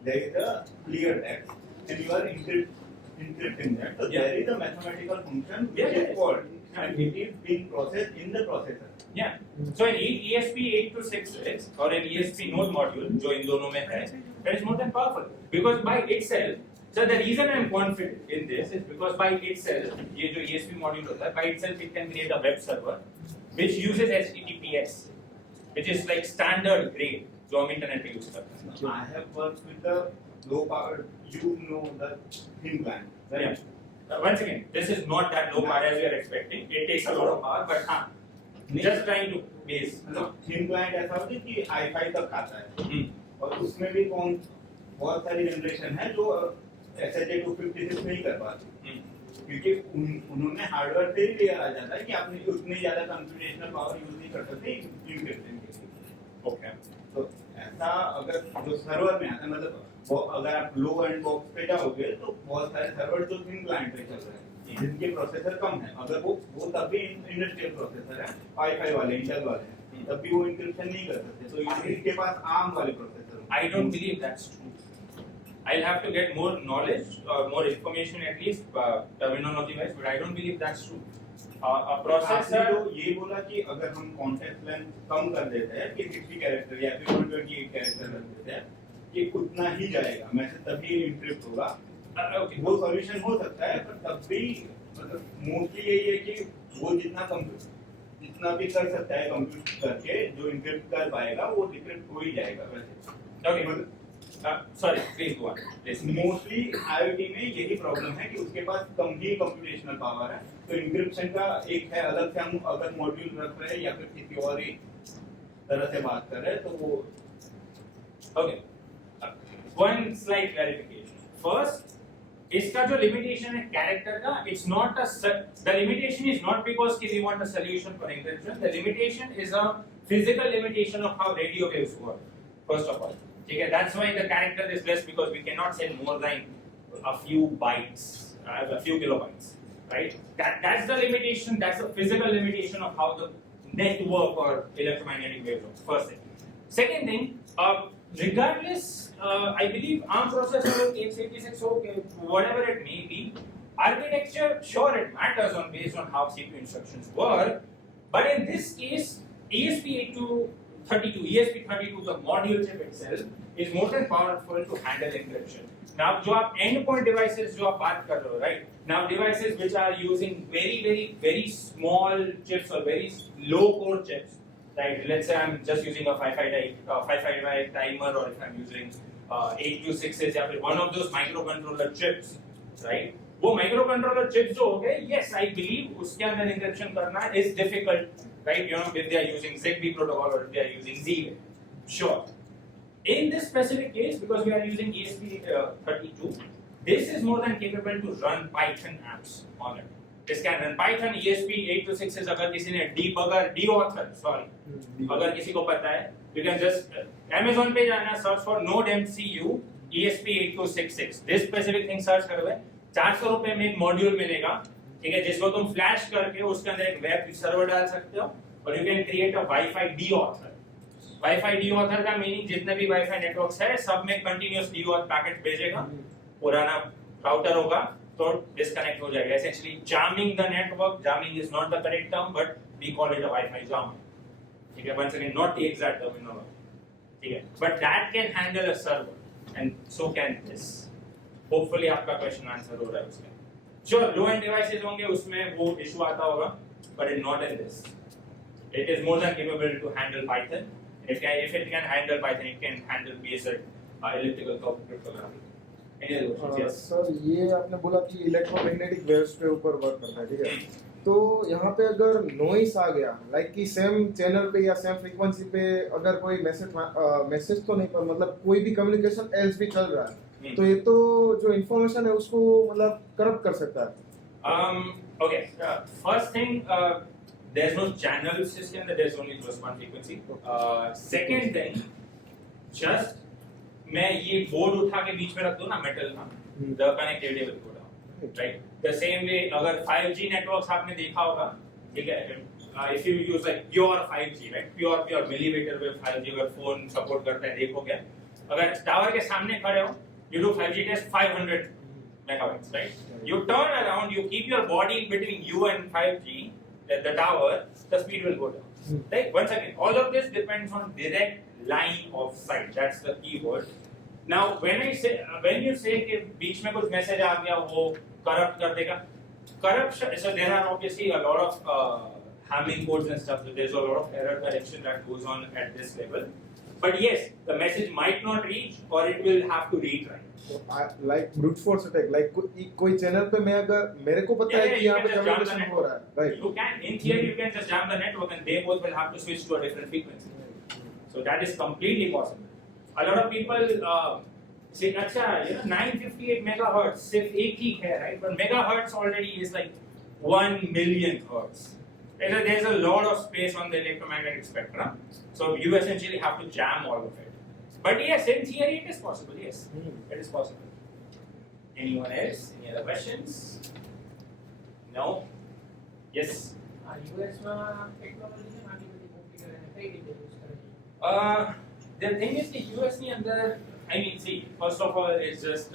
There is a clear text, and you are encrypting that. So there is a mathematical function which is called, and it is being processed in the processor. Yeah. So an ESP8266 or an ESP node module, जो इन दोनों में है, that is more than powerful because by itself. So the reason I am confident in this is because by itself, ये जो ESP module होता है, by itself it can create a web server which uses HTTPS, which is like standard grade जो हम internet पे use करते हैं. I have worked with the low power. You know the thin client. Right? Yeah. Once again, this is not that low power as you are expecting. It takes a lot of power, but हाँ, just trying to base. Thin client ऐसा होता है कि i5 तक खाता है. और उसमें भी बहुत सारी जनरेशन है जो SHA-256 नहीं कर पाते क्योंकि उन्होंने हार्डवेयर से ही लिया आ जाता है कि आपने उतनी ज्यादा कंप्यूटेशनल पावर यूज नहीं कर सकते इंक्रिप्शन के लिए. ओके. तो ऐसा अगर जो सर्वर में आता है मतलब अगर आप लो एंड बॉक्स पे जाओगे तो बहुत सारे सर्वर जो थिन क्लाइंट पे चल रहे हैं जिनके प्रोसेसर कम है, अगर वो तब भी इंडस्ट्रियल प्रोसेसर है, i5 वाले इंटेल वाले हैं, तब भी वो इंक्रिप्शन नहीं कर सकते. तो इनके पास ARM वाले processor. I don't believe that's true. I'll have to get more knowledge or more information at least terminology wise, but I don't believe that's true. A आपने processor. तो ये बोला कि अगर हम कॉन्टेक्स्ट लेंथ कम कर देते हैं कि 60 कैरेक्टर या फिर 128 कैरेक्टर रख देते हैं कि उतना ही जाएगा मैसेज तभी इनक्रिप्ट होगा Okay. वो सॉल्यूशन हो सकता है पर तब भी मतलब मोस्टली यही है कि वो जितना भी कर सकता है कंप्यूट करके जो इनक्रिप्ट कर पाएगा वो डिक्रिप्ट हो ही जाएगा वैसे Okay. Sorry, please go on. Please. Mostly IoT में यही प्रॉब्लम है कि उसके पास कम ही कंप्यूटेशनल पावर है तो इंक्रिप्शन का एक है अलग से हम अगर मॉड्यूल रख रहे हैं या फिर किसी और ही तरह से बात कर रहे हैं तो वो Okay. One slight clarification. First, इसका जो limitation है character का, it's not the limitation is not because कि we want a solution for encryption. The limitation is a physical limitation of how radio waves work. First of all, ठीक है. That's why the character is less because we cannot send more than a few bytes, a few kilobytes, right? That's the limitation. That's the physical limitation of how the network or electromagnetic waves work. First thing. Second thing, regardless, I believe ARM processor or 86, okay, whatever it may be, architecture, sure it matters based on how CPU instructions work, but in this case, ESP32, the module chip itself, is more than powerful to handle encryption. Now, जो आप endpoint devices जो आप बात कर रहे हो, right? Now, devices which are using very small chips or very low core chips, right? Let's say I'm just using a 555 timer, or if I'm using 8266 या फिर one of those microcontroller chips, right? वो microcontroller chips जो हो गए, yes, I believe उसके अंदर encryption करना is difficult, right? You know, if they are using Zigbee protocol or if they are using Z-Wave, sure. In this specific case, because we are using ESP32, this is more than capable to run Python apps on it. This can run Python, ESP8266 is अगर किसी ने deauthor, अगर किसी को पता है, you can just Amazon पे जाना, search for Node MCU ESP8266. This specific thing search करोगे, 400 रुपए में एक मॉड्यूल मिलेगा, ठीक है, जिसको तुम फ्लैश करके उसके अंदर एक वेब सर्वर डाल सकते हो, और you can create a Wi-Fi deauthor. Wi-Fi deauthor का मीनिंग जितने भी Wi-Fi नेटवर्क्स है, सब में कंटिन्यूअस deauth पैकेट भेजेगा, पुराना राउटर होगा, तो डिस्कनेक्ट हो जाएगा. Essentially jamming the network. Jamming is not the correct term, but we call it a Wi-Fi jammer. ठीक है, once again, not the exact terminology. ठीक है, but that can handle a server, and so can this. Hopefully आपका question answer हो रहा है उसमें. Sure, low end devices होंगे, उसमें वो issue आता होगा, but not in this. It is more than capable to handle Python. If it can handle Python, it can handle basic elliptical curve cryptography. Any other questions? Yes. Sir ये आपने बोला कि electromagnetic waves के ऊपर work करता है, ठीक है. तो यहाँ पे अगर नॉइस आ गया, लाइक कि सेम चैनल पे या सेम फ्रीक्वेंसी पे अगर कोई मैसेज तो नहीं, पर मतलब कोई भी कम्युनिकेशन एल्स भी चल रहा है, तो ये तो जो इन्फॉर्मेशन है उसको मतलब करप्ट कर सकता है. Okay. First thing, there's no channels system, there's only just one frequency. Second thing, just मैं ये बोर्ड उठा के बीच में रख दूं ना मेटल का, the connectivity will go down, right? The same way, अगर 5G networks आपने देखा होगा, ठीक है, if you use like pure 5G, right? Pure millimeter wave 5G अगर phone support करता है, देखोगे, अगर टावर के सामने खड़े हो, you do 5G test 500 megabytes, right? You turn around, you keep your body in between you and 5G, the tower, the speed will go down. Right? Once again, all of this depends on direct line of sight. That's the key word. Now, when you say कि बीच में कुछ message आ गया, वो corrupt कर देगा. Corruption. So there are obviously a lot of Hamming codes and stuff. So there's a lot of error correction that goes on at this level. But yes, the message might not reach, or it will have to retry. Like brute force attack, like कोई channel पे मैं अगर मेरे को पता है कि यहाँ पे कम्युनिकेशन हो रहा है, right? You can, in theory, you can just jam the network, and they both will have to switch to a different frequency. So that is completely possible. A lot of people say, अच्छा, 958 megahertz सिर्फ एक ही है, right? But megahertz already is like 1 million hertz. There's a lot of space on the electromagnetic spectrum, so you essentially have to jam all of it. But yes, in theory, it is possible. Yes, it is possible. Anyone else? Any other questions? No. Yes. US માં technology છે આની બધી computer અને કઈ રીતે use કરે છે? The thing is, the US ની અંદર I mean, see, first of all, it's just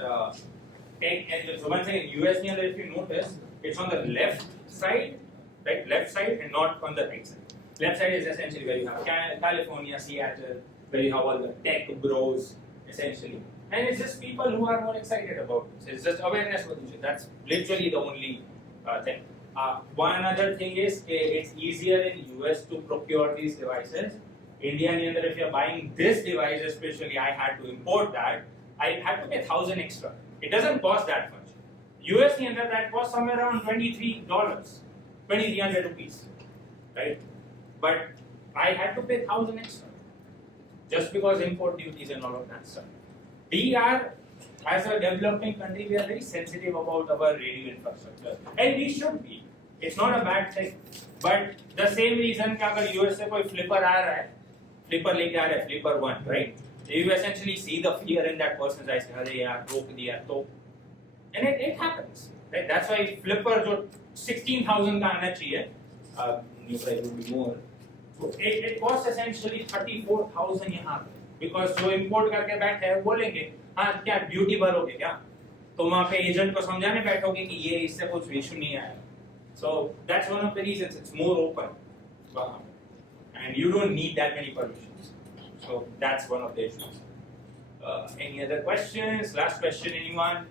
take and so once again, US near if you notice, it's on the left side, right? Left side and not on the right side. Left side is essentially where you have California, Seattle, where you have all the tech bros, essentially. And it's just people who are more excited about this. It's just awareness for this. That's literally the only thing. One other thing is it's easier in US to procure these devices. India, if you're buying this device, especially, I had to import that. I had to pay 1,000 extra. It doesn't cost that much. US that costs somewhere around $23, 2,300 rupees, right? But I had to pay 1,000 extra just because import duties and all of that stuff. We are, as a developing country, we are very sensitive about our radio infrastructure, and we should be. It's not a bad thing. But the same reason कि अगर US से कोई flipper आ रहा है, flipper लेके आ रहा है, flipper one, right? You essentially see the fear in that person's eyes. अरे यार रोक दिया तो, and it happens. Right? That's why flipper जो 16,000 का आना चाहिए, new price would be more. So it costs essentially 34,000 यहाँ पे. Because जो import करके बैठे हैं बोलेंगे हाँ क्या ड्यूटी भरोगे क्या, तो वहाँ पे एजेंट को समझाने बैठोगे कि ये इससे कुछ इशू नहीं आया. So that's one of the reasons it's more open, and you don't need that many permissions. So that's one of the issues. Any other questions? Last question, anyone?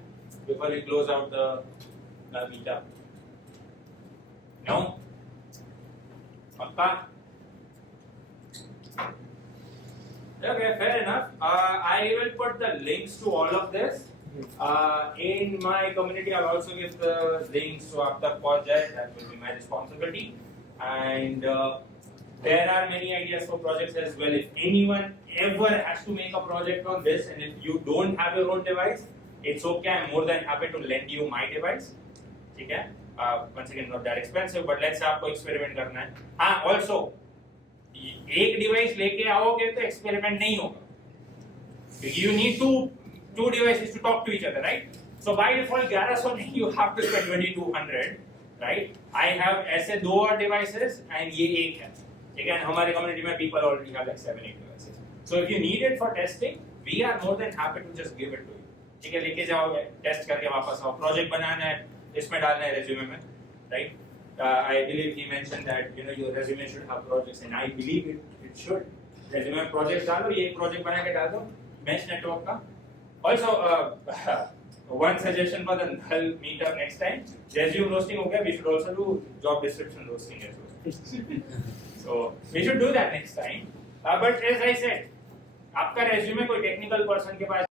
Before we close out the meetup. No? Pakka? Okay, fair enough. I will put the links to all of this. In my community, I'll also give the links to After project. That will be my responsibility. And there are many ideas for projects as well. If anyone ever has to make a project on this, and if you don't have your own device, it's okay. I'm more than happy to lend you my device. Okay? Once again, not that expensive, but let's say आपको experiment करना है. हाँ, also एक device लेके आओगे तो experiment नहीं होगा. You need two devices to talk to each other, right? So by default, 1100 नहीं, you have to spend 2200, right? I have ऐसे दो और devices and ये एक है. Again, हमारे community में people already have like 7-8 devices. So if you need it for testing, we are more than happy to just give it to you. ठीक है, लेके जाओगे, test करके वापस आओ. Project बनाना है, इसमें डालना है resume में, right? I believe he mentioned that your resume should have projects, and I believe it should. Resume में projects डालो, ये एक project बना के डाल दो, mesh network का. Also, one suggestion for the Null meetup next time, resume roasting हो गया, we should also do job description roasting as well. So we should do that next time. But as I said, आपका resume कोई technical person के पास